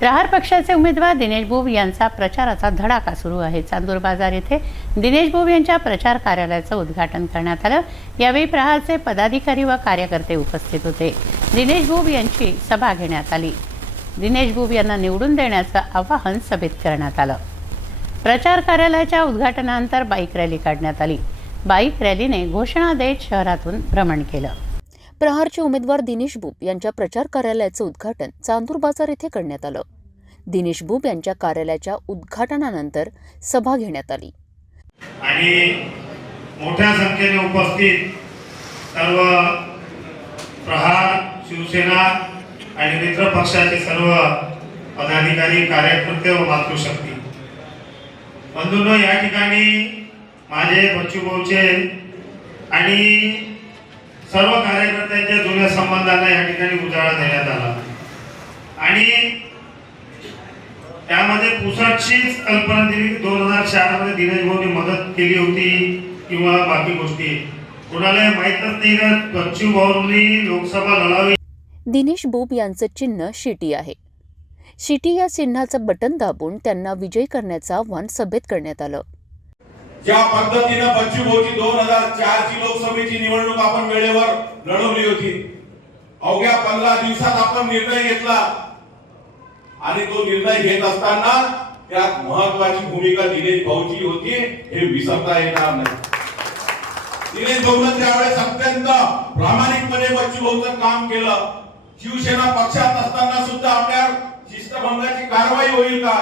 प्रहार पक्षाचे उमेदवार दिनेश बोब यांचा प्रचाराचा धडाका सुरू आहे. चांदूर बाजार येथे दिनेश बोब यांच्या प्रचार कार्यालयाचं उद्घाटन करण्यात आलं. यावेळी प्रहारचे पदाधिकारी व कार्यकर्ते उपस्थित होते. दिनेश बोब यांची सभा घेण्यात आली. दिनेश बोब यांना निवडून देण्याचं आवाहन सभेत करण्यात आलं. प्रचार कार्यालयाच्या उद्घाटनानंतर बाईक रॅली काढण्यात आली. बाईक रॅलीने घोषणा देत शहरातून भ्रमण केलं. प्रहारचे उमेदवार दिनेश बुब यांच्या प्रचार कार्यालयाचं उद्घाटन चांदूर बाजार येथे करण्यात आलं. दिनेश बुब यांच्या कार्यालयाच्या उद्घाटनानंतर सभा घेण्यात आली. आणि मोठ्या संख्येने उपस्थित सर्व प्रहार शिवसेना आणि मित्र पक्षाचे सर्व पदाधिकारी कार्यकर्ते व मातृशक्ती. बंधूंनो या ठिकाणी माझे बच्चू भाऊचे आणि सर्व कार्यकर्त्यांच्या जुन्या संबंधांना या ठिकाणी उजाळा देण्यात आला. आणि त्यामध्ये पुसटशीच कल्पना दिली की दोन हजार चारमध्ये दिनेश भाऊनी मदत केली होती किंवा बाकी गोष्टी. कोणाला माहीतच नाही का बच्चू भाऊंनी लोकसभा लढावी. दिनेश बोब यांचं चिन्ह शिटी आहे. शिटी या चिन्हाचं बटन दाबून त्यांना विजयी करण्याचं आव्हान सभेत करण्यात आलं. ज्या पद्धतीनं बच्चू भाऊची दोन हजार चार ची लोकसभेची निवडणूक आपण वेळेवर लढवली होती अवघ्या पंधरा दिवसात आपण निर्णय घेतला. आणि तो निर्णय घेत असताना त्यात महत्वाची भूमिका दिनेश भाऊची होती हे विसरता येणार नाही. दिनेश भाऊनं त्यावेळेस अत्यंत प्रामाणिकपणे बच्चू भाऊचं काम केलं. शिवसेना पक्षात असताना सुद्धा आपल्या शिस्तभंगाची कारवाई होईल का?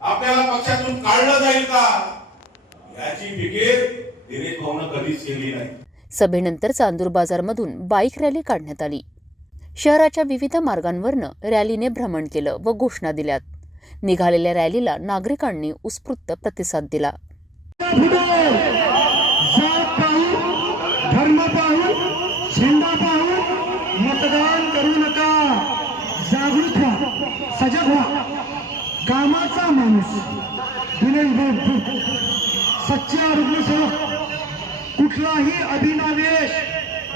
आपल्याला पक्षातून काढलं जाईल का? याची फिकीर दिनेश भाऊनं कधीच केली नाही. सभेनंतर चांदूर बाजारमधून बाईक रॅली काढण्यात आली. शहराच्या विविध मार्गांवरनं रॅलीने भ्रमण केलं व घोषणा दिल्यात. निघालेल्या रॅलीला नागरिकांनी उत्स्फूर्त प्रतिसाद दिला. जात पाहून धर्म पाहून झेंडा पाहून मतदान करू नका. जागृत व्हा सजग व्हा. कामाचा माणूस. सच्चा रुग्णसेवक कुठलाही अभिनावेश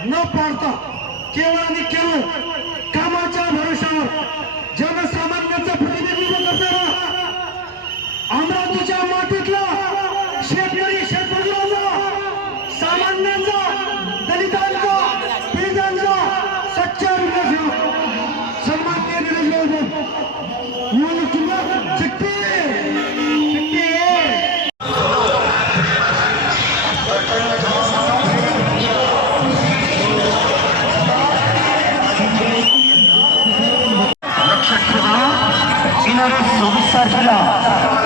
न पाडता केवळ आणि केवळ कामाच्या भरोशावर ロブスター。